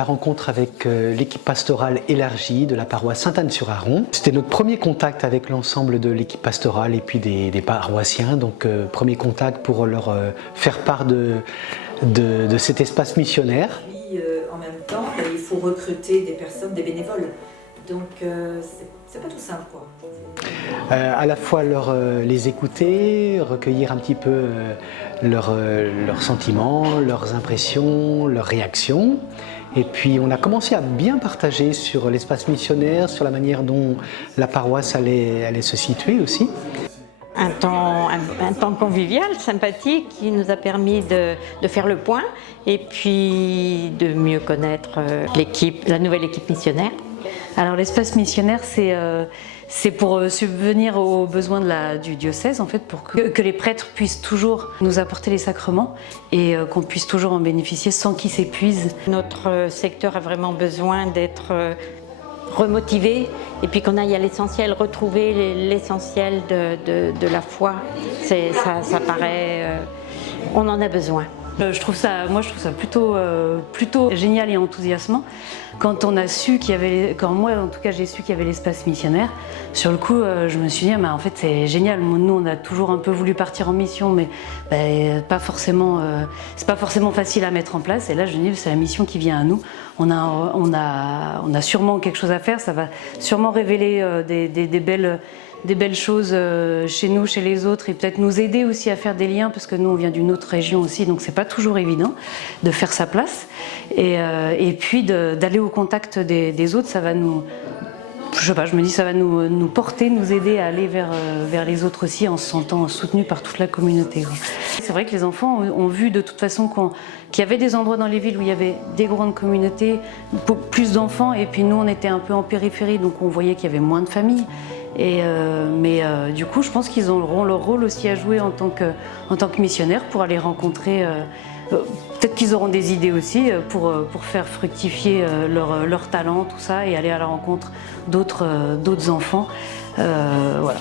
la rencontre avec l'équipe pastorale élargie de la paroisse Sainte-Anne-sur-Aron. C'était notre premier contact avec l'ensemble de l'équipe pastorale et puis des paroissiens, donc premier contact pour leur faire part de cet espace missionnaire. En même temps, il faut recruter des personnes, des bénévoles, donc c'est pas tout simple, quoi. À la fois les écouter, recueillir un petit peu leurs sentiments, leurs impressions, leurs réactions. Et puis on a commencé à bien partager sur l'espace missionnaire, sur la manière dont la paroisse allait se situer aussi. Un temps convivial, sympathique, qui nous a permis de faire le point et puis de mieux connaître la nouvelle équipe missionnaire. Alors l'espace missionnaire, c'est pour subvenir aux besoins du diocèse, en fait, pour que les prêtres puissent toujours nous apporter les sacrements et qu'on puisse toujours en bénéficier sans qu'ils s'épuisent. Notre secteur a vraiment besoin d'être remotivé et puis qu'on aille à l'essentiel, retrouver l'essentiel de la foi. Ça paraît... on en a besoin. Je trouve ça plutôt génial et enthousiasmant. Quand on a su qu'il y avait, quand moi en tout cas j'ai su qu'il y avait l'espace missionnaire, sur le coup je me suis dit en fait c'est génial. Nous on a toujours un peu voulu partir en mission, mais c'est pas forcément facile à mettre en place. Et là je me dis c'est la mission qui vient à nous. On a sûrement quelque chose à faire. Ça va sûrement révéler des belles choses chez nous, chez les autres, et peut-être nous aider aussi à faire des liens, parce que nous on vient d'une autre région aussi, donc c'est pas toujours évident de faire sa place. Et puis d'aller au contact des autres, ça va nous... Je sais pas, je me dis ça va nous porter, nous aider à aller vers les autres aussi, en se sentant soutenus par toute la communauté. C'est vrai que les enfants ont vu de toute façon qu'il y avait des endroits dans les villes où il y avait des grandes communautés, plus d'enfants, et puis nous on était un peu en périphérie, donc on voyait qu'il y avait moins de familles. Mais du coup, je pense qu'ils auront leur rôle aussi à jouer en tant que missionnaires pour aller rencontrer. Peut-être qu'ils auront des idées aussi pour faire fructifier leur talent, tout ça, et aller à la rencontre d'autres enfants. Voilà.